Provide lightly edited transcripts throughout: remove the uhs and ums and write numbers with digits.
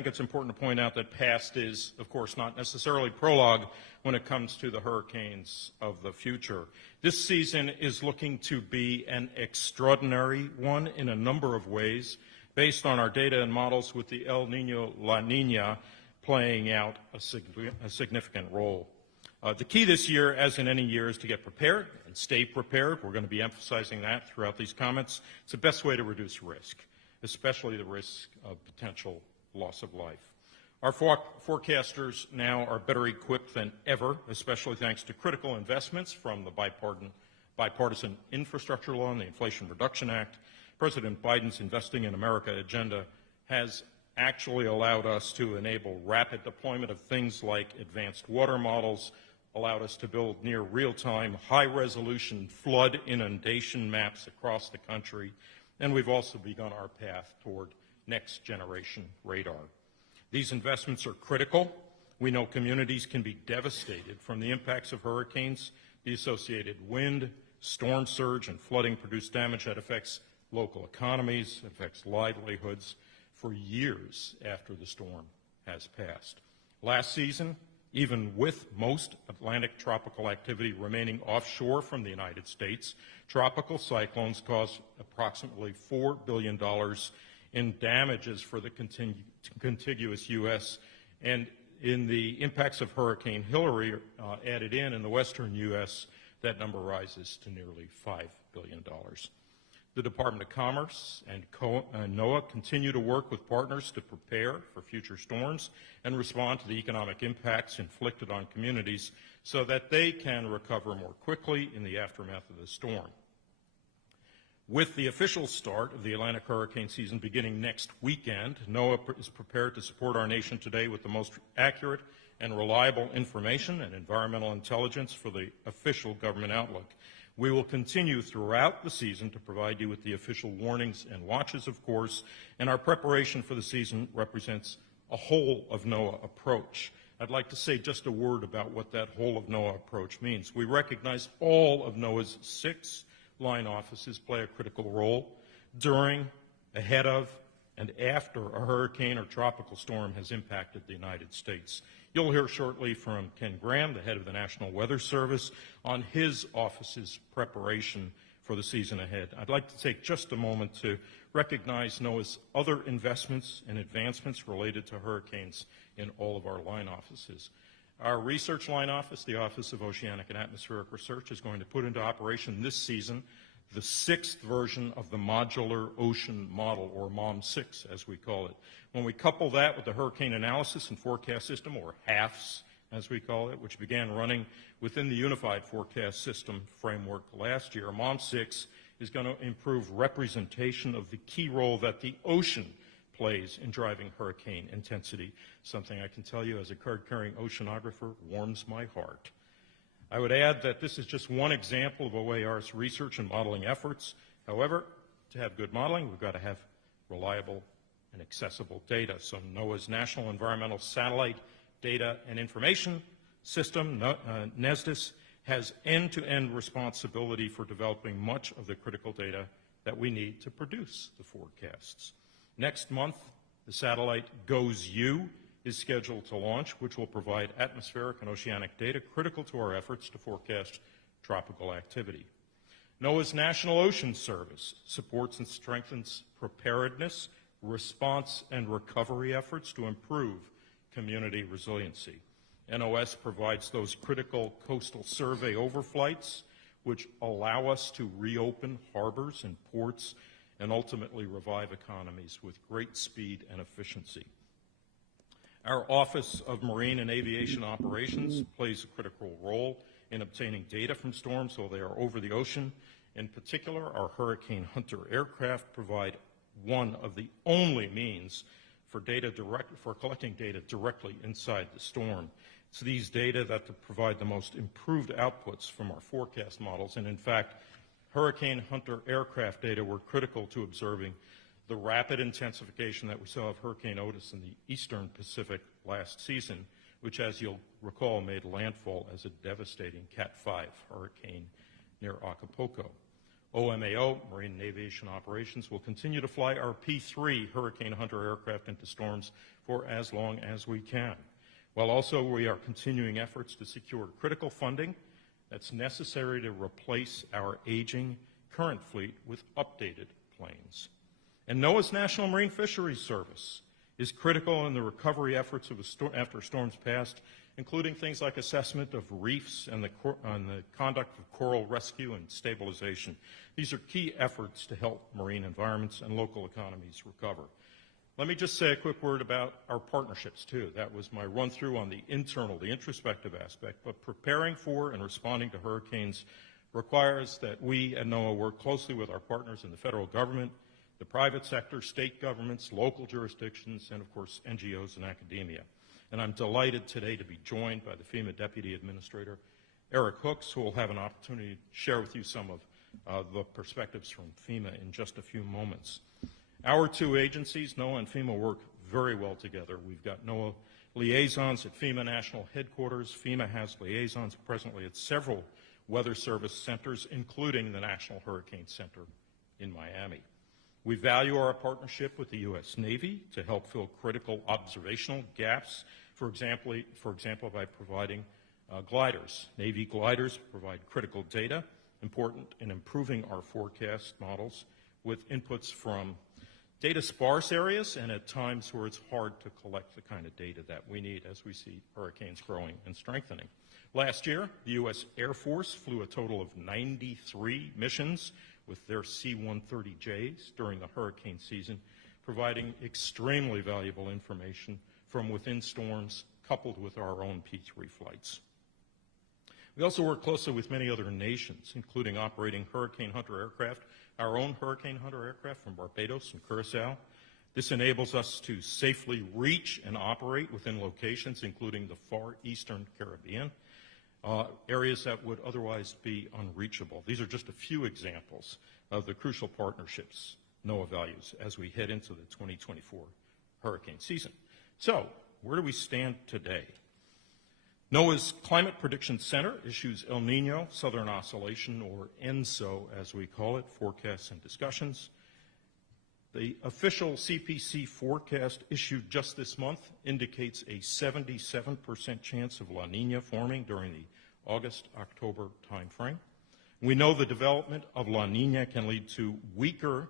I think it's important to point out that past is, of course, not necessarily prologue when it comes to the hurricanes of the future. This season is looking to be an extraordinary one in a number of ways, based on our data and models with the El Nino La Nina playing out a significant role. The key this year, as in any year, is to get prepared and stay prepared. We're going to be emphasizing that throughout these comments. It's the best way to reduce risk, especially the risk of potential loss of life. Our forecasters now are better equipped than ever, especially thanks to critical investments from the bipartisan infrastructure law and the Inflation Reduction Act. President Biden's Investing in America agenda has actually allowed us to enable rapid deployment of things like advanced water models, allowed us to build near real-time, high-resolution flood inundation maps across the country, and we've also begun our path toward next-generation radar. These investments are critical. We know communities can be devastated from the impacts of hurricanes. The associated wind, storm surge, and flooding produce damage that affects local economies, affects livelihoods for years after the storm has passed. Last season, even with most Atlantic tropical activity remaining offshore from the United States, tropical cyclones caused approximately $4 billion in damages for the contiguous U.S. and in the impacts of Hurricane Hilary added in the western U.S., that number rises to nearly $5 billion. The Department of Commerce and NOAA continue to work with partners to prepare for future storms and respond to the economic impacts inflicted on communities so that they can recover more quickly in the aftermath of the storm. With the official start of the Atlantic hurricane season beginning next weekend, NOAA is prepared to support our nation today with the most accurate and reliable information and environmental intelligence for the official government outlook. We will continue throughout the season to provide you with the official warnings and watches, of course, and our preparation for the season represents a whole of NOAA approach. I'd like to say just a word about what that whole of NOAA approach means. We recognize all of NOAA's 6 line offices play a critical role during, ahead of, and after a hurricane or tropical storm has impacted the United States. You'll hear shortly from Ken Graham, the head of the National Weather Service, on his office's preparation for the season ahead. I'd like to take just a moment to recognize NOAA's other investments and advancements related to hurricanes in all of our line offices. Our research line office, the Office of Oceanic and Atmospheric Research, is going to put into operation this season the 6th version of the Modular Ocean Model, or MOM6, as we call it. When we couple that with the Hurricane Analysis and Forecast System, or HAFS, as we call it, which began running within the Unified Forecast System framework last year, MOM6 is going to improve representation of the key role that the ocean plays in driving hurricane intensity. Something I can tell you as a card-carrying oceanographer warms my heart. I would add that this is just one example of OAR's research and modeling efforts. However, to have good modeling, we've got to have reliable and accessible data. So NOAA's National Environmental Satellite Data and Information System, NESDIS, has end-to-end responsibility for developing much of the critical data that we need to produce the forecasts. Next month, the satellite GOES-U is scheduled to launch, which will provide atmospheric and oceanic data critical to our efforts to forecast tropical activity. NOAA's National Ocean Service supports and strengthens preparedness, response, and recovery efforts to improve community resiliency. NOS provides those critical coastal survey overflights, which allow us to reopen harbors and ports and ultimately revive economies with great speed and efficiency. Our Office of Marine and Aviation Operations plays a critical role in obtaining data from storms while they are over the ocean. In particular, our Hurricane Hunter aircraft provide one of the only means for collecting data directly inside the storm. It's these data that provide the most improved outputs from our forecast models, and in fact, Hurricane Hunter aircraft data were critical to observing the rapid intensification that we saw of Hurricane Otis in the eastern Pacific last season, which, as you'll recall, made landfall as a devastating Cat 5 hurricane near Acapulco. OMAO, Marine and Aviation Operations, will continue to fly our P-3 Hurricane Hunter aircraft into storms for as long as we can, while also we are continuing efforts to secure critical funding that's necessary to replace our aging current fleet with updated planes. And NOAA's National Marine Fisheries Service is critical in the recovery efforts after storms past, including things like assessment of reefs and the conduct of coral rescue and stabilization. These are key efforts to help marine environments and local economies recover. Let me just say a quick word about our partnerships, too. That was my run-through on the internal, the introspective aspect, but preparing for and responding to hurricanes requires that we at NOAA work closely with our partners in the federal government, the private sector, state governments, local jurisdictions, and of course NGOs and academia. And I'm delighted today to be joined by the FEMA Deputy Administrator, Eric Hooks, who will have an opportunity to share with you some of the perspectives from FEMA in just a few moments. Our two agencies, NOAA and FEMA, work very well together. We've got NOAA liaisons at FEMA National Headquarters. FEMA has liaisons presently at several Weather Service centers, including the National Hurricane Center in Miami. We value our partnership with the U.S. Navy to help fill critical observational gaps, for example by providing gliders. Navy gliders provide critical data, important in improving our forecast models with inputs from data-sparse areas and at times where it's hard to collect the kind of data that we need as we see hurricanes growing and strengthening. Last year, the U.S. Air Force flew a total of 93 missions with their C-130Js during the hurricane season, providing extremely valuable information from within storms coupled with our own P-3 flights. We also work closely with many other nations, including operating Hurricane Hunter aircraft, our own Hurricane Hunter aircraft from Barbados and Curacao. This enables us to safely reach and operate within locations, including the far eastern Caribbean, areas that would otherwise be unreachable. These are just a few examples of the crucial partnerships NOAA values as we head into the 2024 hurricane season. So, where do we stand today? NOAA's Climate Prediction Center issues El Nino, Southern Oscillation, or ENSO as we call it, forecasts and discussions. The official CPC forecast issued just this month indicates a 77% chance of La Nina forming during the August-October timeframe. We know the development of La Nina can lead to weaker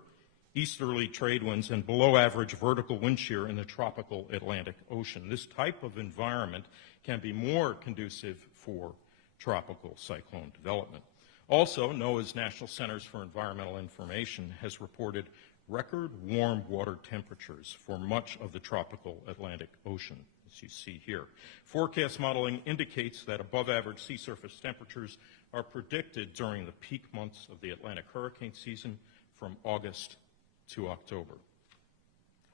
easterly trade winds and below-average vertical wind shear in the tropical Atlantic Ocean. This type of environment can be more conducive for tropical cyclone development. Also, NOAA's National Centers for Environmental Information has reported record warm water temperatures for much of the tropical Atlantic Ocean, as you see here. Forecast modeling indicates that above-average sea surface temperatures are predicted during the peak months of the Atlantic hurricane season from August to October.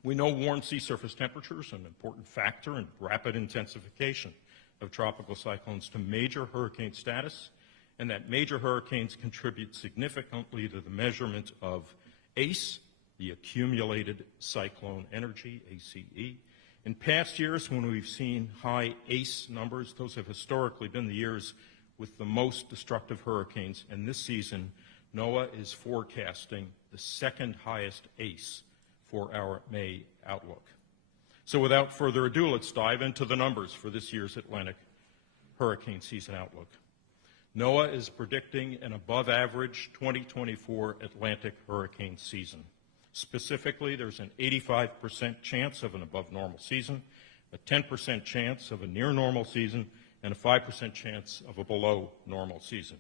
We know warm sea surface temperatures are an important factor in rapid intensification of tropical cyclones to major hurricane status, and that major hurricanes contribute significantly to the measurement of ACE, the accumulated cyclone energy, ACE. In past years, when we've seen high ACE numbers, those have historically been the years with the most destructive hurricanes, and this season, NOAA is forecasting the second highest ACE for our May outlook. So without further ado, let's dive into the numbers for this year's Atlantic hurricane season outlook. NOAA is predicting an above-average 2024 Atlantic hurricane season. Specifically, there's an 85% chance of an above-normal season, a 10% chance of a near-normal season, and a 5% chance of a below-normal season.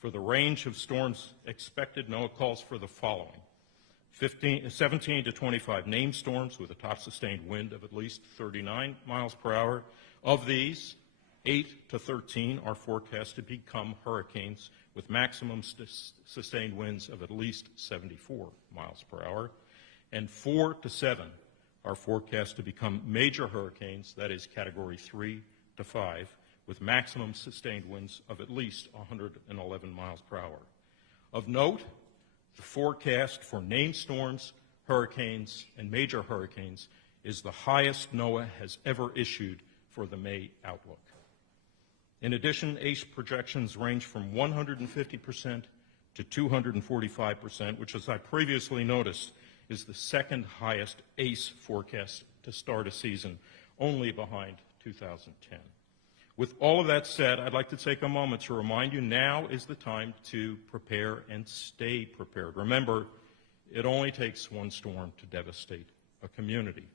For the range of storms expected, NOAA calls for the following: 17 to 25 named storms with a top sustained wind of at least 39 miles per hour. Of these, 8 to 13 are forecast to become hurricanes with maximum sustained winds of at least 74 miles per hour, and 4 to 7 are forecast to become major hurricanes, that is Category 3 to 5, with maximum sustained winds of at least 111 miles per hour. Of note, the forecast for named storms, hurricanes, and major hurricanes is the highest NOAA has ever issued for the May outlook. In addition, ACE projections range from 150% to 245%, which, as I previously noticed, is the second highest ACE forecast to start a season, only behind 2010. With all of that said, I'd like to take a moment to remind you now is the time to prepare and stay prepared. Remember, it only takes one storm to devastate a community.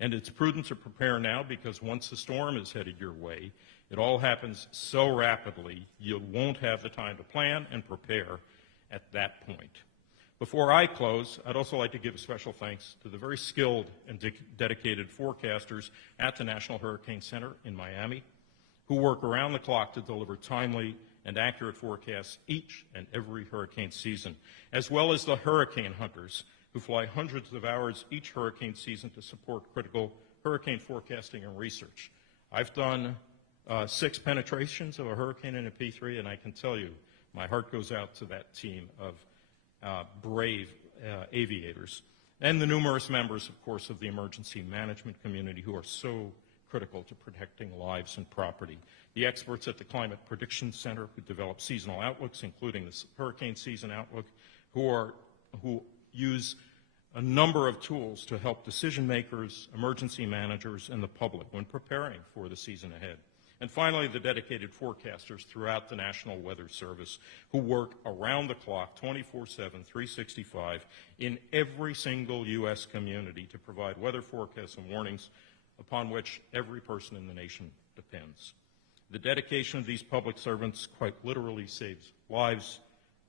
And it's prudent to prepare now because once the storm is headed your way, it all happens so rapidly you won't have the time to plan and prepare at that point. Before I close, I'd also like to give a special thanks to the very skilled and dedicated forecasters at the National Hurricane Center in Miami, who work around the clock to deliver timely and accurate forecasts each and every hurricane season, as well as the hurricane hunters who fly hundreds of hours each hurricane season to support critical hurricane forecasting and research. I've done 6 penetrations of a hurricane in a P3, and I can tell you my heart goes out to that team of brave aviators and the numerous members, of course, of the emergency management community who are so critical to protecting lives and property. The experts at the Climate Prediction Center who develop seasonal outlooks, including the hurricane season outlook, who use a number of tools to help decision makers, emergency managers, and the public when preparing for the season ahead. And finally, the dedicated forecasters throughout the National Weather Service who work around the clock, 24/7, 365, in every single U.S. community to provide weather forecasts and warnings upon which every person in the nation depends. The dedication of these public servants quite literally saves lives,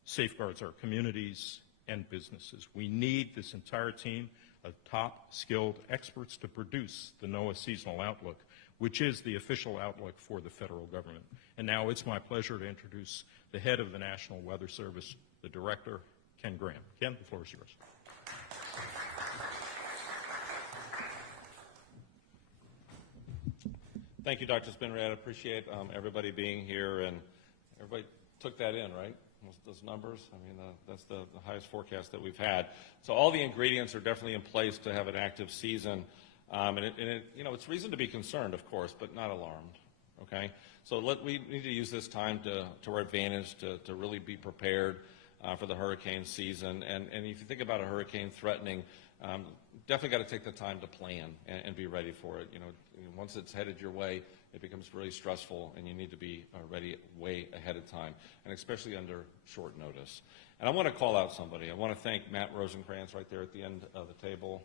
safeguards our communities and businesses. We need this entire team of top skilled experts to produce the NOAA Seasonal Outlook, which is the official outlook for the federal government. And now it's my pleasure to introduce the head of the National Weather Service, the director, Ken Graham. Ken, the floor is yours. Thank you, Dr. Spinrad. I appreciate everybody being here, and everybody took that in, right? Those numbers. I mean, that's the highest forecast that we've had. So all the ingredients are definitely in place to have an active season, it's reason to be concerned, of course, but not alarmed. Okay. So we need to use this time to our advantage to really be prepared for the hurricane season. And if you think about a hurricane threatening, definitely got to take the time to plan and be ready for it. Once it's headed your way, it becomes really stressful, and you need to be ready way ahead of time, and especially under short notice. And I want to call out somebody. I want to thank Matt Rosencrantz right there at the end of the table.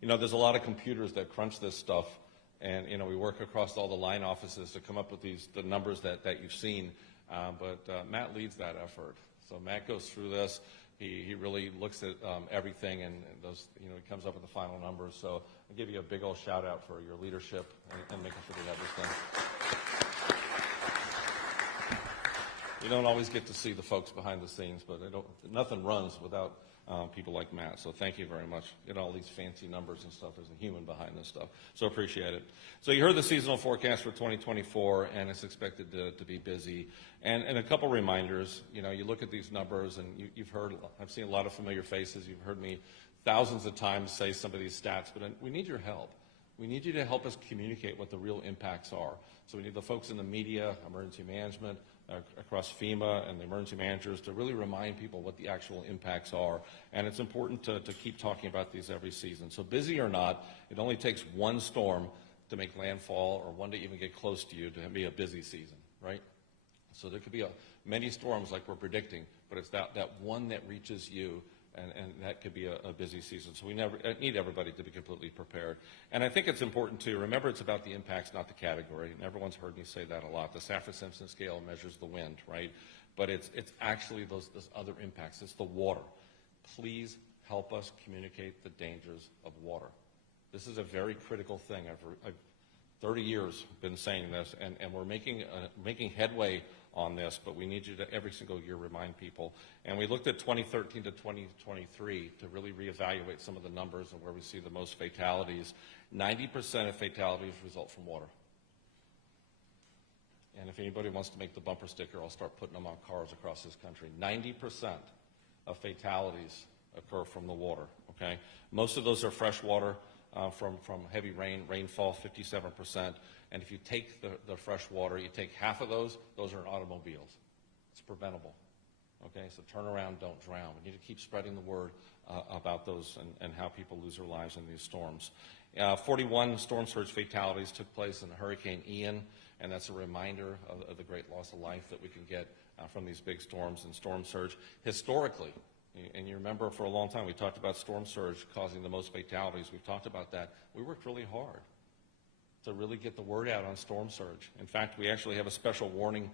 There's a lot of computers that crunch this stuff, and we work across all the line offices to come up with the numbers that you've seen. But Matt leads that effort. So Matt goes through this. He really looks at everything, and he comes up with the final numbers. So I'll give you a big old shout out for your leadership and making sure we have this done. You don't always get to see the folks behind the scenes, but nothing runs without people like Matt. So thank you very much. All these fancy numbers and stuff. There's a human behind this stuff. So appreciate it. So you heard the seasonal forecast for 2024, and it's expected to be busy. And a couple reminders. You look at these numbers, and I've seen a lot of familiar faces. You've heard me thousands of times say some of these stats, but we need your help. We need you to help us communicate what the real impacts are. So we need the folks in the media, emergency management, across FEMA and the emergency managers to really remind people what the actual impacts are. And it's important to keep talking about these every season. So busy or not, it only takes one storm to make landfall or one to even get close to you to be a busy season, right? So there could be many storms like we're predicting, but it's that one that reaches you, and that could be a busy season. So we need everybody to be completely prepared. And I think it's important to remember it's about the impacts, not the category. And everyone's heard me say that a lot. The Saffir-Simpson scale measures the wind, right? But it's actually those other impacts. It's the water. Please help us communicate the dangers of water. This is a very critical thing. I've 30 years been saying this, and we're making headway on this, but we need you to every single year remind people. And we looked at 2013 to 2023 to really reevaluate some of the numbers and where we see the most fatalities. 90% of fatalities result from water. And if anybody wants to make the bumper sticker, I'll start putting them on cars across this country. 90% of fatalities occur from the water, okay? Most of those are fresh water from heavy rainfall, 57%. And if you take the fresh water, you take half of those are in automobiles. It's preventable. Okay, so turn around, don't drown. We need to keep spreading the word about those and how people lose their lives in these storms. 41 storm surge fatalities took place in Hurricane Ian, and that's a reminder of the great loss of life that we can get from these big storms and storm surge. Historically, and you remember for a long time we talked about storm surge causing the most fatalities. We've talked about that. We worked really hard to really get the word out on storm surge. In fact, we actually have a special warning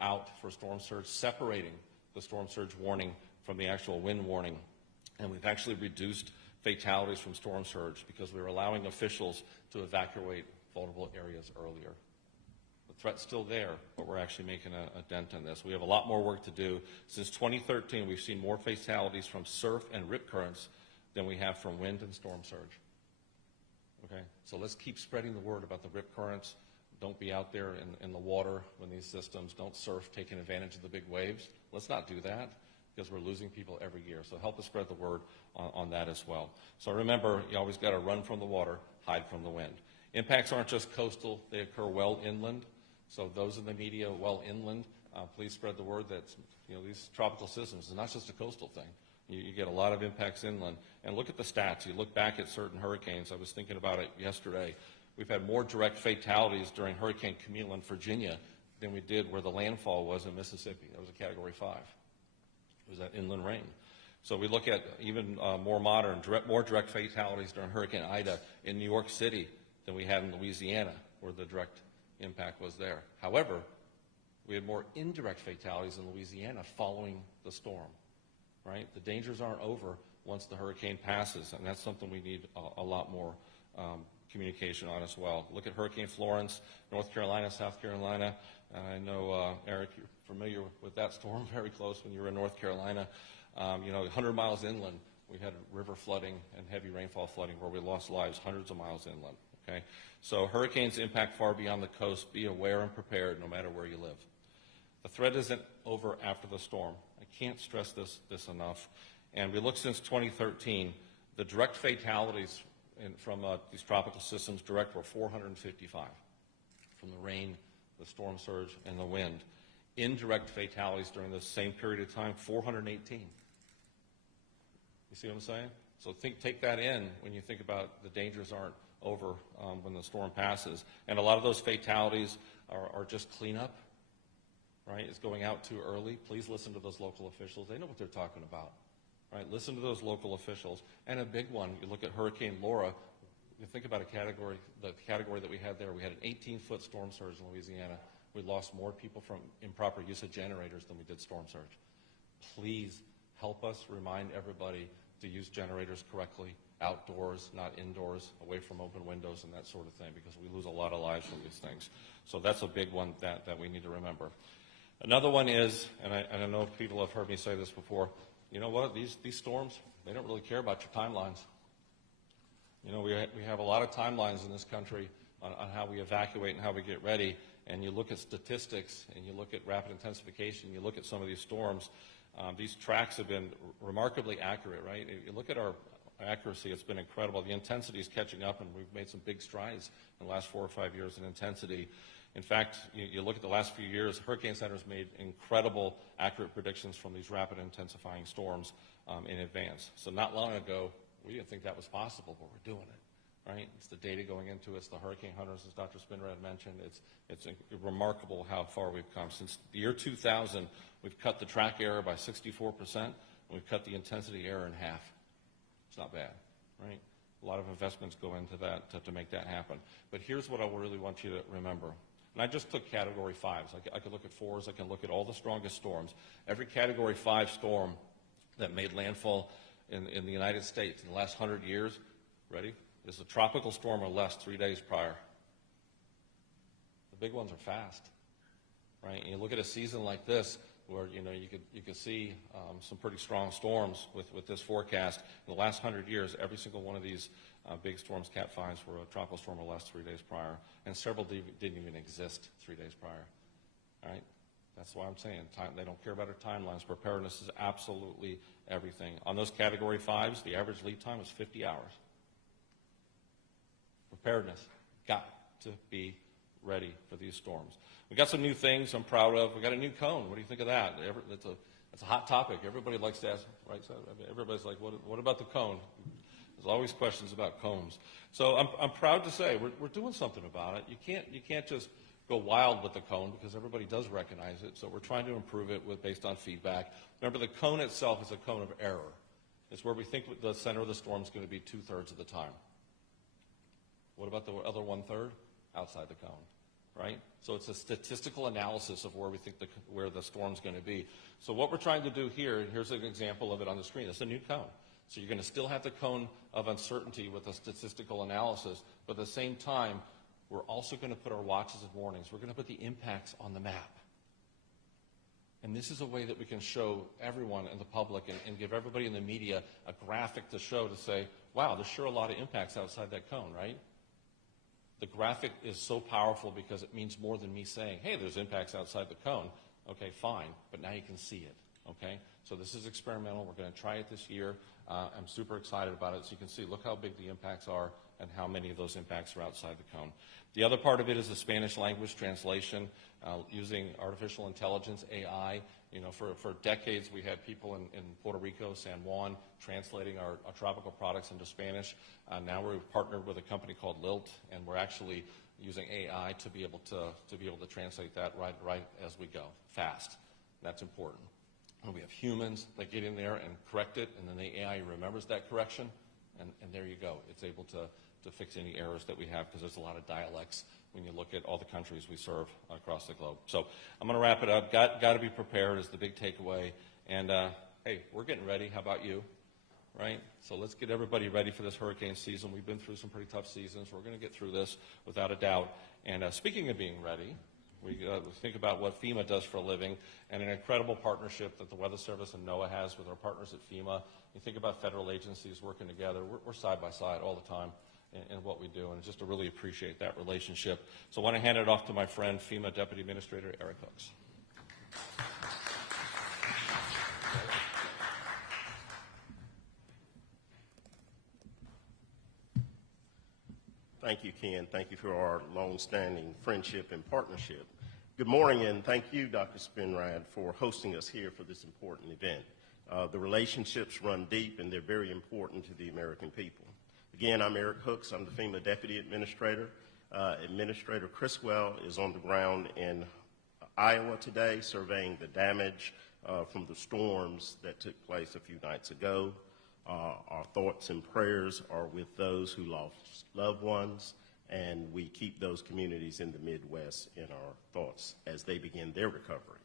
out for storm surge, separating the storm surge warning from the actual wind warning. And we've actually reduced fatalities from storm surge because we were allowing officials to evacuate vulnerable areas earlier. The threat's still there, but we're actually making a dent in this. We have a lot more work to do. Since 2013, we've seen more fatalities from surf and rip currents than we have from wind and storm surge. Okay, so let's keep spreading the word about the rip currents. Don't be out there in the water when these systems, don't surf taking advantage of the big waves. Let's not do that because we're losing people every year. So help us spread the word on that as well. So remember, you always got to run from the water, hide from the wind. Impacts aren't just coastal, they occur well inland. So those in the media well inland, please spread the word that these tropical systems is not just a coastal thing. You get a lot of impacts inland. And look at the stats. You look back at certain hurricanes. I was thinking about it yesterday. We've had more direct fatalities during Hurricane Camille in Virginia than we did where the landfall was in Mississippi. That was a Category 5. It was that inland rain. So we look at even more modern, more direct fatalities during Hurricane Ida in New York City than we had in Louisiana, where the direct impact was there. However, we had more indirect fatalities in Louisiana following the storm, right? The dangers aren't over once the hurricane passes, and that's something we need a lot more communication on as well. Look at Hurricane Florence, North Carolina, South Carolina. I know, Eric, you're familiar with that storm very close when you were in North Carolina. 100 miles inland, we had river flooding and heavy rainfall flooding where we lost lives hundreds of miles inland. Okay? So hurricanes impact far beyond the coast. Be aware and prepared no matter where you live. The threat isn't over after the storm. I can't stress this enough. And we look since 2013, the direct fatalities from these tropical systems direct were 455 from the rain, the storm surge, and the wind. Indirect fatalities during the same period of time, 418. You see what I'm saying? So take that in when you think about the dangers aren't over when the storm passes. And a lot of those fatalities are just cleanup, right? It's going out too early. Please listen to those local officials. They know what they're talking about, right? Listen to those local officials. And a big one, you look at Hurricane Laura, you think about the category that we had there. We had an 18-foot storm surge in Louisiana. We lost more people from improper use of generators than we did storm surge. Please help us remind everybody to use generators correctly, outdoors, not indoors, away from open windows and that sort of thing, because we lose a lot of lives from these things. So that's a big one that we need to remember. Another one is, and I know people have heard me say this before, you know what, these storms, they don't really care about your timelines. We have a lot of timelines in this country on how we evacuate and how we get ready, and you look at statistics and you look at rapid intensification, you look at some of these storms, these tracks have been remarkably accurate, right? If you look at our accuracy, it's been incredible. The intensity is catching up, and we've made some big strides in the last 4 or 5 years in intensity. In fact, you look at the last few years, Hurricane Center's made incredible accurate predictions from these rapid intensifying storms in advance. So not long ago, we didn't think that was possible, but we're doing it, right? It's the data going into it. It's the hurricane hunters, as Dr. Spinrad mentioned. It's remarkable how far we've come. Since the year 2000, we've cut the track error by 64%, and we've cut the intensity error in half. It's not bad, right? A lot of investments go into that to make that happen. But here's what I really want you to remember. And I just took Category 5s. I could look at 4s. I can look at all the strongest storms. Every Category 5 storm that made landfall in the United States in the last 100 years, ready, is a tropical storm or less 3 days prior. The big ones are fast, right? And you look at a season like this where you could see some pretty strong storms with this forecast. In the last 100 years, every single one of these big storms, Cat 5s, were a tropical storm or less 3 days prior, and several didn't even exist 3 days prior. All right? That's why I'm saying they don't care about our timelines. Preparedness is absolutely everything. On those Category 5s, the average lead time was 50 hours. Preparedness, got to be ready for these storms. We got some new things I'm proud of. We got a new cone. What do you think of that? It's a hot topic. Everybody likes to ask, right? So everybody's like, what about the cone? There's always questions about cones. So I'm proud to say we're doing something about it. You can't just go wild with the cone because everybody does recognize it. So we're trying to improve it based on feedback. Remember, the cone itself is a cone of error. It's where we think the center of the storm is going to be 2/3 of the time. What about the other 1/3? Outside the cone, right? So it's a statistical analysis of where we think where the storm's going to be. So what we're trying to do here, and here's an example of it on the screen. It's a new cone. So you're going to still have the cone of uncertainty with a statistical analysis, but at the same time, we're also going to put our watches and warnings. We're going to put the impacts on the map. And this is a way that we can show everyone in the public and give everybody in the media a graphic to show to say, wow, there's sure a lot of impacts outside that cone, right? The graphic is so powerful because it means more than me saying, hey, there's impacts outside the cone. Okay, fine, but now you can see it, okay? So this is experimental. We're going to try it this year. I'm super excited about it. So you can see, look how big the impacts are and how many of those impacts are outside the cone. The other part of it is the Spanish language translation using artificial intelligence, AI. You know, for decades we had people in Puerto Rico, San Juan, translating our tropical products into Spanish. Now we've partnered with a company called Lilt, and we're actually using AI to be able to translate that right as we go, fast. That's important. And we have humans that get in there and correct it, and then the AI remembers that correction, and there you go. It's able to fix any errors that we have because there's a lot of dialects when you look at all the countries we serve across the globe. So I'm going to wrap it up. Got to be prepared is the big takeaway. And, hey, we're getting ready. How about you? Right? So let's get everybody ready for this hurricane season. We've been through some pretty tough seasons. We're going to get through this without a doubt. And speaking of being ready, we think about what FEMA does for a living and an incredible partnership that the Weather Service and NOAA has with our partners at FEMA. You think about federal agencies working together. We're side by side all the time in what we do, and just to really appreciate that relationship. So I want to hand it off to my friend, FEMA Deputy Administrator Eric Hooks. Thank you, Ken. Thank you for our long-standing friendship and partnership. Good morning, and thank you, Dr. Spinrad, for hosting us here for this important event. The relationships run deep, and they're very important to the American people. Again, I'm Eric Hooks. I'm the FEMA Deputy Administrator. Administrator Criswell is on the ground in Iowa today, surveying the damage from the storms that took place a few nights ago. Our thoughts and prayers are with those who lost loved ones, and we keep those communities in the Midwest in our thoughts as they begin their recovery.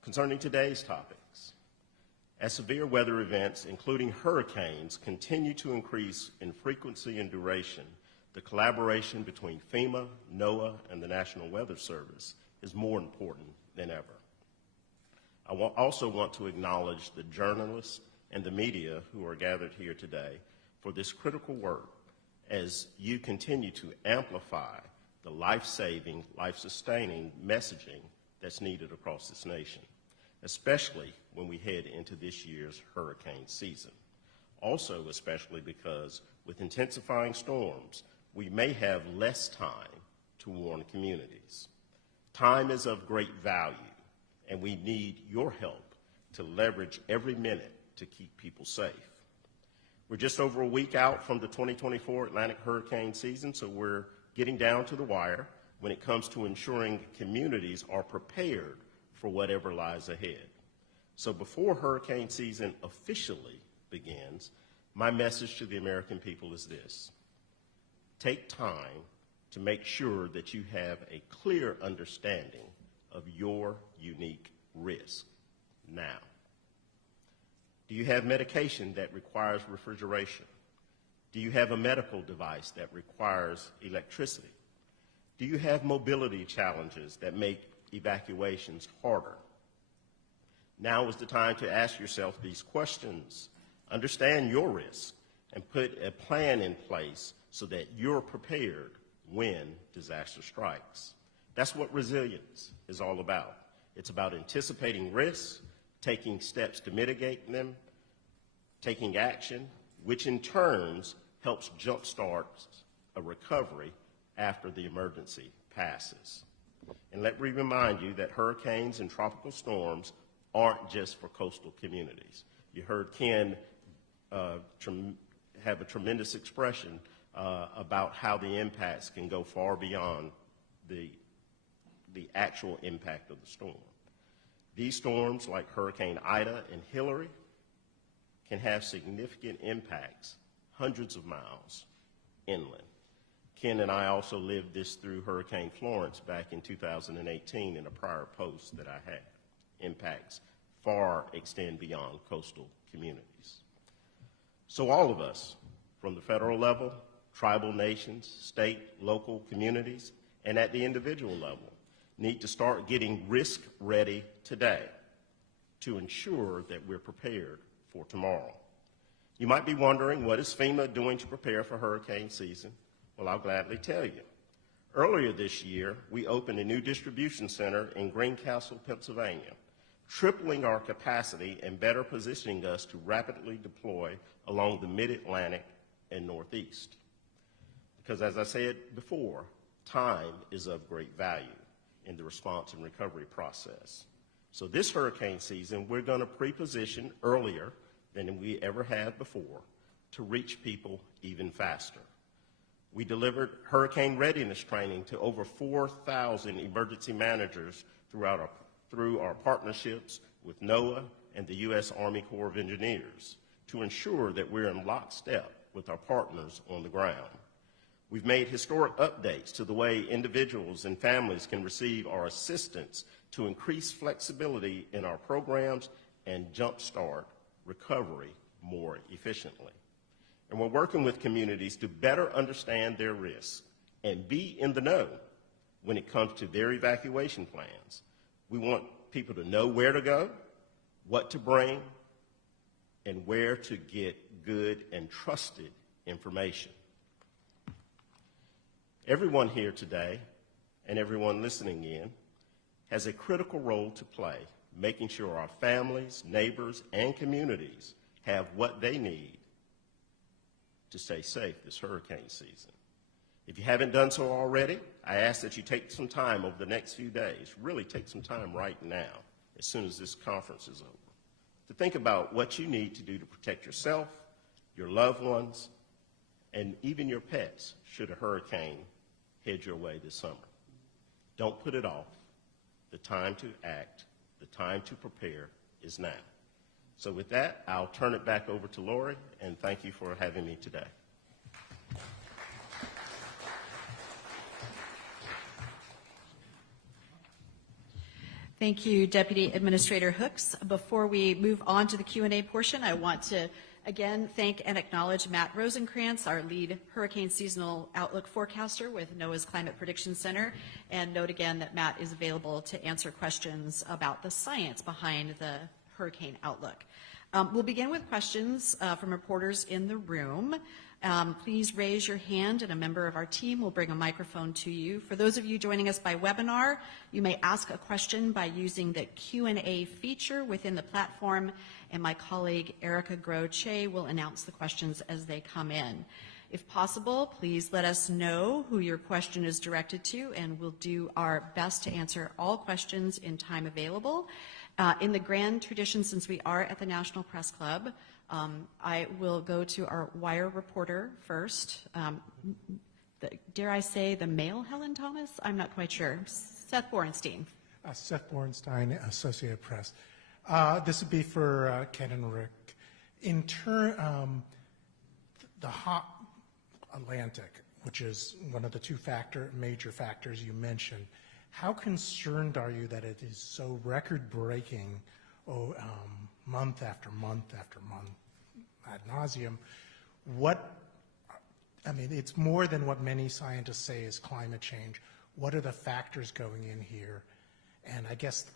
Concerning today's topics, as severe weather events, including hurricanes, continue to increase in frequency and duration, the collaboration between FEMA, NOAA, and the National Weather Service is more important than ever. I also want to acknowledge the journalists and the media who are gathered here today for this critical work as you continue to amplify the life-saving, life-sustaining messaging that's needed across this nation, especially when we head into this year's hurricane season. Also, especially because with intensifying storms, we may have less time to warn communities. Time is of great value, and we need your help to leverage every minute to keep people safe. We're just over a week out from the 2024 Atlantic hurricane season, so we're getting down to the wire when it comes to ensuring communities are prepared for whatever lies ahead. So before hurricane season officially begins, my message to the American people is this: take time to make sure that you have a clear understanding of your unique risk now. Do you have medication that requires refrigeration? Do you have a medical device that requires electricity? Do you have mobility challenges that make evacuations harder? Now is the time to ask yourself these questions. Understand your risk and put a plan in place so that you're prepared when disaster strikes. That's what resilience is all about. It's about anticipating risks, taking steps to mitigate them, taking action, which in turn helps jumpstart a recovery after the emergency passes. And let me remind you that hurricanes and tropical storms aren't just for coastal communities. You heard Ken have a tremendous expression about how the impacts can go far beyond the actual impact of the storm. These storms, like Hurricane Ida and Hillary, can have significant impacts hundreds of miles inland. Ken and I also lived this through Hurricane Florence back in 2018 in a prior post that I had. Impacts far extend beyond coastal communities. So all of us, from the federal level, tribal nations, state, local communities, and at the individual level, need to start getting risk ready today to ensure that we're prepared for tomorrow. You might be wondering, what is FEMA doing to prepare for hurricane season? Well, I'll gladly tell you. Earlier this year, we opened a new distribution center in Greencastle, Pennsylvania, tripling our capacity and better positioning us to rapidly deploy along the mid-Atlantic and Northeast. Because as I said before, time is of great value in the response and recovery process. So this hurricane season, we're going to pre-position earlier than we ever had before to reach people even faster. We delivered hurricane readiness training to over 4,000 emergency managers through our partnerships with NOAA and the U.S. Army Corps of Engineers to ensure that we're in lockstep with our partners on the ground. We've made historic updates to the way individuals and families can receive our assistance to increase flexibility in our programs and jumpstart recovery more efficiently. And we're working with communities to better understand their risks and be in the know when it comes to their evacuation plans. We want people to know where to go, what to bring, and where to get good and trusted information. Everyone here today and everyone listening in has a critical role to play, making sure our families, neighbors, and communities have what they need to stay safe this hurricane season. If you haven't done so already, I ask that you take some time over the next few days, really take some time right now, as soon as this conference is over, to think about what you need to do to protect yourself, your loved ones, and even your pets should a hurricane head your way this summer. Don't put it off. The time to act, the time to prepare is now. So with that, I'll turn it back over to Lori, and thank you for having me today. Thank you, Deputy Administrator Hooks. Before we move on to the Q&A portion, I want to again thank and acknowledge Matt Rosenkrantz, our lead hurricane seasonal outlook forecaster with NOAA's Climate Prediction Center, and note again that Matt is available to answer questions about the science behind the hurricane outlook. We'll begin with questions from reporters in the room. Please raise your hand and a member of our team will bring a microphone to you. For those of you joining us by webinar, you may ask a question by using the Q&A feature within the platform, and my colleague Erica Groche will announce the questions as they come in. If possible, please let us know who your question is directed to, and we'll do our best to answer all questions in time available. In the grand tradition, since we are at the National Press Club, I will go to our wire reporter first. Dare I say the male Helen Thomas? I'm not quite sure. Seth Borenstein. Seth Borenstein, Associated Press. This would be for Ken and Rick. In the hot Atlantic, which is one of the two major factors you mentioned, how concerned are you that it is so record-breaking month after month after month ad nauseum? It's more than what many scientists say is climate change. What are the factors going in here? And I guess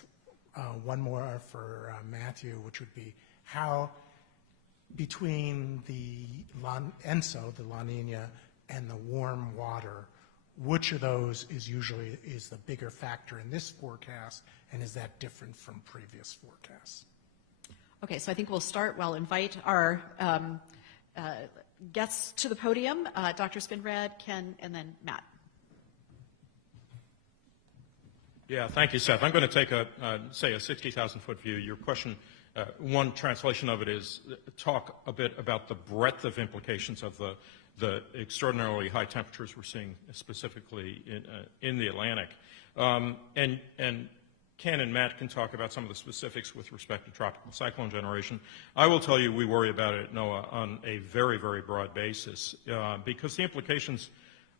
one more for Matthew, which would be how between the ENSO, the La Nina, and the warm water, which of those is the bigger factor in this forecast, and is that different from previous forecasts? Okay, so I think we'll start. We'll invite our guests to the podium, Dr. Spinrad, Ken, and then Matt. Yeah, thank you, Seth. I'm going to take say a 60,000-foot view. Your question, one translation of it is talk a bit about the breadth of implications of the extraordinarily high temperatures we're seeing specifically in the Atlantic. And Ken and Matt can talk about some of the specifics with respect to tropical cyclone generation. I will tell you we worry about it at NOAA on a very, very broad basis because the implications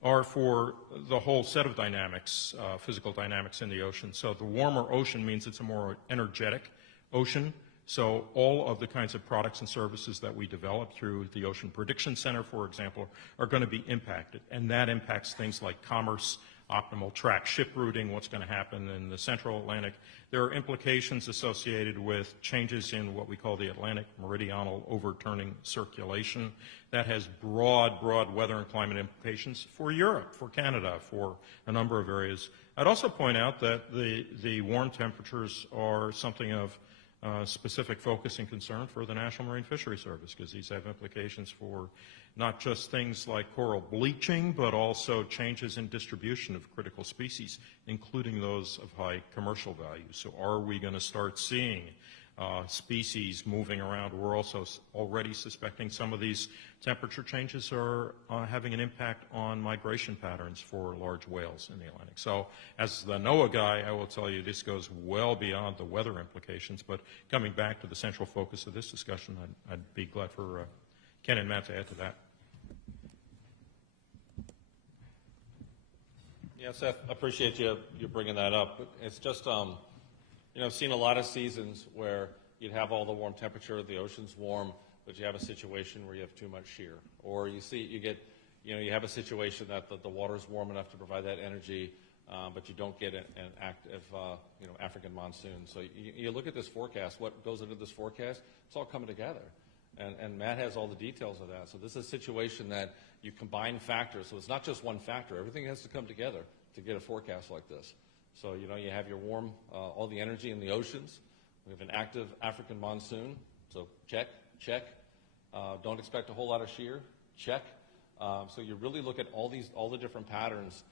are for the whole set of dynamics, physical dynamics in the ocean. So the warmer ocean means it's a more energetic ocean. So all of the kinds of products and services that we develop through the Ocean Prediction Center, for example, are going to be impacted. And that impacts things like commerce, optimal track ship routing, what's going to happen in the central Atlantic. There are implications associated with changes in what we call the Atlantic meridional overturning circulation. That has broad weather and climate implications for Europe, for Canada, for a number of areas. I'd also point out that the warm temperatures are something of specific focus and concern for the National Marine Fisheries Service because these have implications for not just things like coral bleaching, but also changes in distribution of critical species, including those of high commercial value. So are we going to start seeing species moving around? We're also already suspecting some of these temperature changes are having an impact on migration patterns for large whales in the Atlantic. So as the NOAA guy, I will tell you this goes well beyond the weather implications, but coming back to the central focus of this discussion, I'd be glad for Ken and Matt to add to that. Yeah, Seth, appreciate you bringing that up. It's just, I've seen a lot of seasons where you'd have all the warm temperature, the ocean's warm, but you have a situation where you have too much shear. Or you have a situation that the water's warm enough to provide that energy, but you don't get an active, African monsoon. So you look at this forecast, what goes into this forecast, it's all coming together. And Matt has all the details of that. So this is a situation that you combine factors. So it's not just one factor. Everything has to come together to get a forecast like this. So, you have your warm, all the energy in the oceans. We have an active African monsoon. So check. Don't expect a whole lot of shear. Check. So you really look at all the different patterns,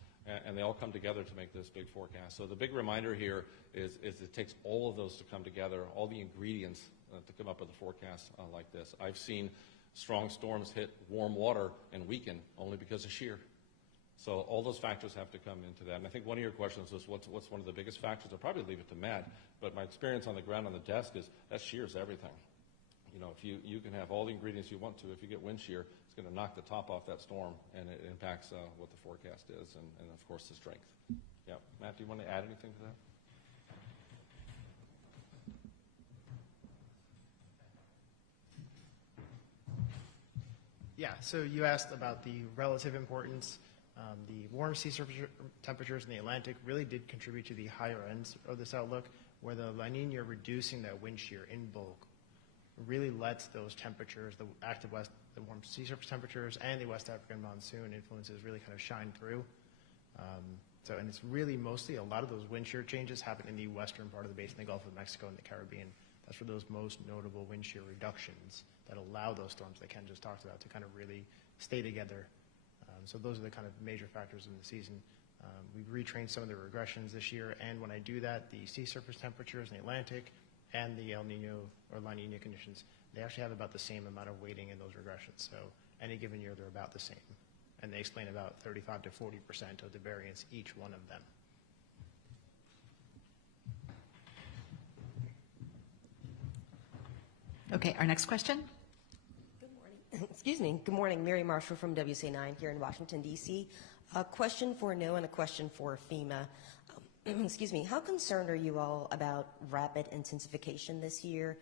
and they all come together to make this big forecast. So the big reminder here is it takes all of those to come together, all the ingredients to come up with a forecast like this. I've seen strong storms hit warm water and weaken only because of shear. So all those factors have to come into that. And I think one of your questions was what's one of the biggest factors? I'll probably leave it to Matt, but my experience on the ground on the desk is that shear's everything. If you can have all the ingredients you want to, if you get wind shear, it's going to knock the top off that storm, and it impacts what the forecast is and of course, the strength. Yeah. Matt, do you want to add anything to that? Yeah, so you asked about the relative importance. The warm sea surface temperatures in the Atlantic really did contribute to the higher ends of this outlook, where the La Nina reducing that wind shear in bulk really lets those temperatures, the warm sea surface temperatures and the West African monsoon influences really kind of shine through. And it's really mostly a lot of those wind shear changes happen in the western part of the basin, the Gulf of Mexico and the Caribbean. That's where those most notable wind shear reductions that allow those storms that Ken just talked about to kind of really stay together. So those are the kind of major factors in the season. We've retrained some of the regressions this year, and when I do that, the sea surface temperatures in the Atlantic and the El Nino or La Nina conditions, they actually have about the same amount of weighting in those regressions. So any given year, they're about the same. And they explain about 35 to 40% of the variance, each one of them. Okay, our next question. Good morning. Excuse me. Good morning. Mary Marshall from WCA9 here in Washington, D.C. A question for NOAA and a question for FEMA. Excuse me. How concerned are you all about rapid intensification this year?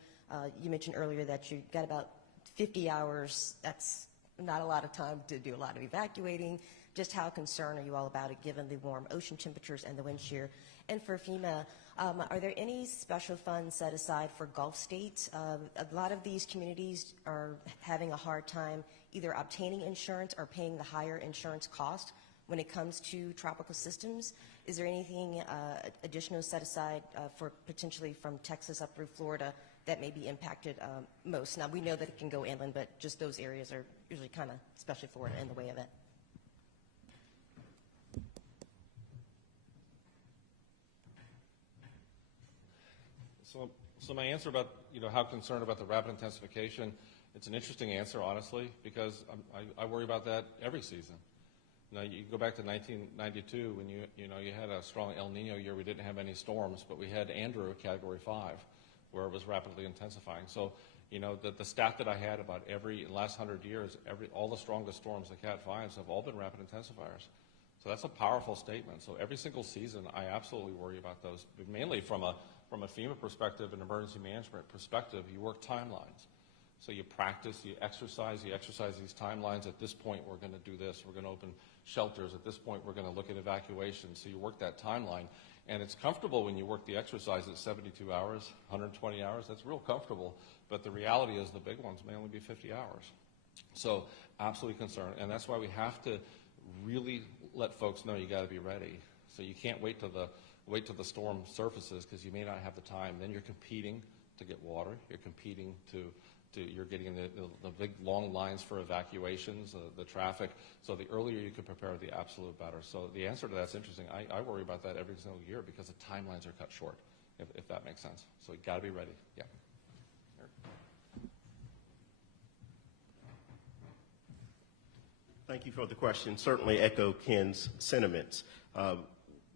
You mentioned earlier that you got about 50 hours. That's not a lot of time to do a lot of evacuating. Just how concerned are you all about it given the warm ocean temperatures and the wind shear? And for FEMA, are there any special funds set aside for Gulf states? A lot of these communities are having a hard time either obtaining insurance or paying the higher insurance cost when it comes to tropical systems. Is there anything additional set aside for potentially from Texas up through Florida that may be impacted most? Now, we know that it can go inland, but just those areas are usually kind of, especially Florida, in the way of it. So my answer about, how concerned about the rapid intensification, it's an interesting answer, honestly, because I worry about that every season. Now, you go back to 1992 when you had a strong El Nino year. We didn't have any storms, but we had Andrew, Category 5, where it was rapidly intensifying. So, the stat that I had about in the last 100 years, all the strongest storms, the Cat 5s, have all been rapid intensifiers. So that's a powerful statement. So every single season, I absolutely worry about those, but mainly from a FEMA perspective and emergency management perspective. You work timelines. So you practice, you exercise these timelines. At this point, we're going to do this. We're going to open shelters. At this point, we're going to look at evacuations. So you work that timeline. And it's comfortable when you work the exercise at 72 hours, 120 hours. That's real comfortable. But the reality is the big ones may only be 50 hours. So absolutely concerned. And that's why we have to really let folks know you got to be ready. So you can't wait till the storm surfaces, because you may not have the time. Then you're competing to get water. You're competing you're getting the big long lines for evacuations, the traffic. So the earlier you can prepare, the absolute better. So the answer to that's interesting. I worry about that every single year because the timelines are cut short, if that makes sense. So you got to be ready. Yeah. Thank you for the question. Certainly echo Ken's sentiments.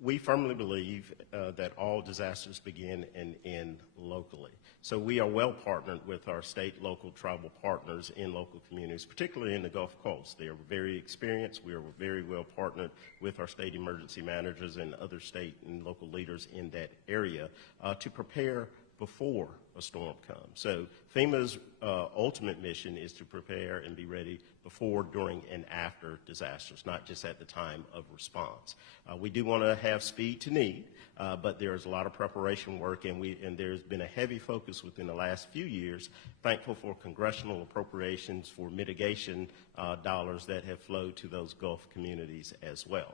We firmly believe that all disasters begin and end locally. So we are well partnered with our state, local, tribal partners in local communities, particularly in the Gulf Coast. They are very experienced. We are very well partnered with our state emergency managers and other state and local leaders in that area to prepare before a storm comes. So FEMA's ultimate mission is to prepare and be ready before, during, and after disasters, not just at the time of response. We do want to have speed to need, but there's a lot of preparation work, and there's been a heavy focus within the last few years, thankful for congressional appropriations for mitigation dollars that have flowed to those Gulf communities as well.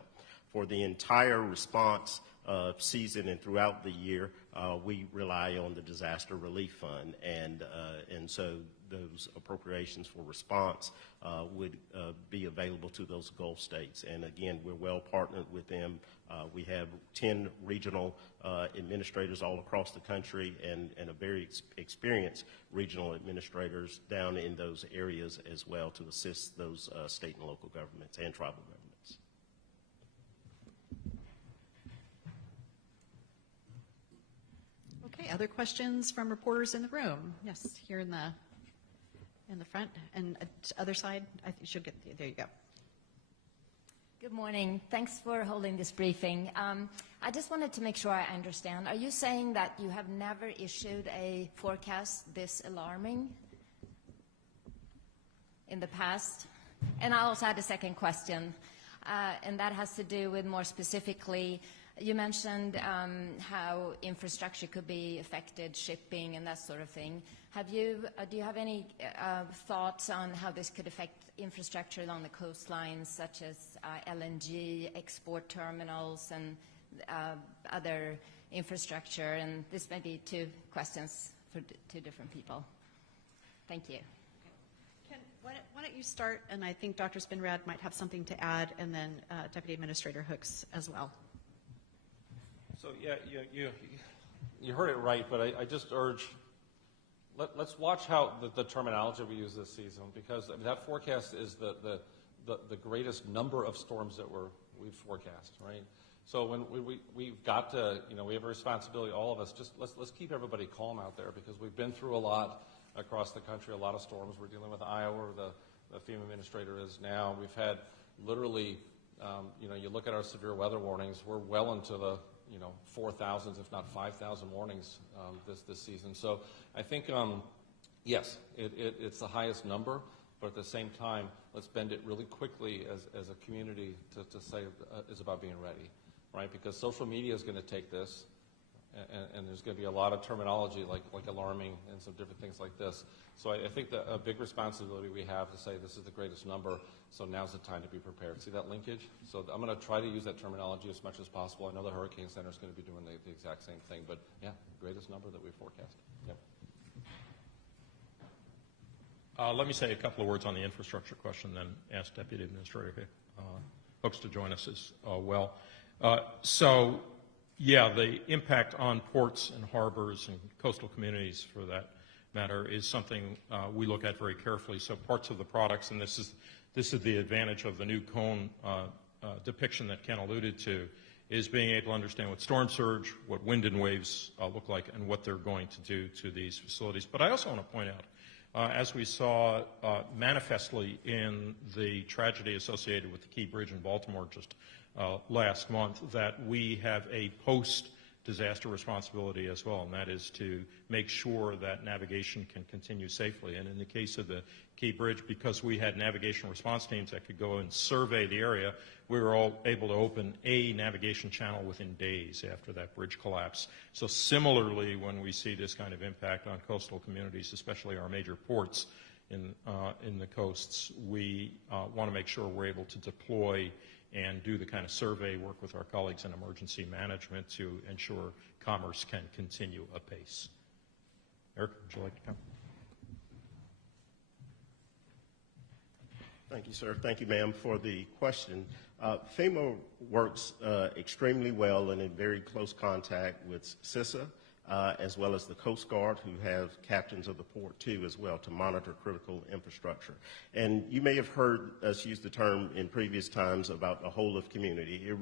For the entire response season and throughout the year, we rely on the Disaster Relief Fund, and so those appropriations for response would be available to those Gulf states. And again, we're well partnered with them. We have 10 regional administrators all across the country, and a very experienced regional administrators down in those areas as well to assist those state and local governments and tribal governments. Okay, other questions from reporters in the room? Yes, here in the front, and other side. I think she'll get there. You go. Good morning. Thanks for holding this briefing. I just wanted to make sure I understand. Are you saying that you have never issued a forecast this alarming in the past? And I also had a second question, and that has to do with more specifically, you mentioned how infrastructure could be affected, shipping and that sort of thing. Do you have any thoughts on how this could affect infrastructure along the coastlines, such as LNG, export terminals, and other infrastructure? And this may be two questions for two different people. Thank you. Ken, why don't you start, and I think Dr. Spinrad might have something to add, and then Deputy Administrator Hooks as well. So yeah, you heard it right, but I just urge, let's watch how the terminology we use this season, because that forecast is the greatest number of storms that we've forecast, right? So when we've got to, we have a responsibility, all of us, just let's keep everybody calm out there, because we've been through a lot across the country, a lot of storms. We're dealing with Iowa, the FEMA administrator is now. We've had literally, you look at our severe weather warnings, we're well into the 4,000s, if not 5,000 warnings this season. So I think, yes, it's the highest number, but at the same time, let's bend it really quickly as a community to say it's about being ready, right? Because social media is going to take this, and there's going to be a lot of terminology like alarming and some different things like this. So I think that a big responsibility we have to say this is the greatest number, so now's the time to be prepared. See that linkage? So I'm going to try to use that terminology as much as possible. I know the Hurricane Center is going to be doing the exact same thing, but yeah, greatest number that we forecast. Yep. Let me say a couple of words on the infrastructure question, then ask Deputy Administrator Hooks to join us as well. So Yeah, the impact on ports and harbors and coastal communities, for that matter, is something we look at very carefully. So parts of the products, and this is the advantage of the new cone depiction that Ken alluded to, is being able to understand what storm surge, what wind and waves look like, and what they're going to do to these facilities. But I also want to point out, as we saw manifestly in the tragedy associated with the Key Bridge in Baltimore just last month, that we have a post-disaster responsibility as well, and that is to make sure that navigation can continue safely. And in the case of the Key Bridge, because we had navigation response teams that could go and survey the area, we were all able to open a navigation channel within days after that bridge collapse. So similarly, when we see this kind of impact on coastal communities, especially our major ports in the coasts, we want to make sure we're able to deploy and do the kind of survey work with our colleagues in emergency management to ensure commerce can continue apace. Eric, would you like to come? Thank you, sir. Thank you, ma'am, for the question. FEMA works extremely well and in very close contact with CISA, as well as the Coast Guard, who have captains of the port, too, as well, to monitor critical infrastructure. And you may have heard us use the term in previous times about the whole of community. It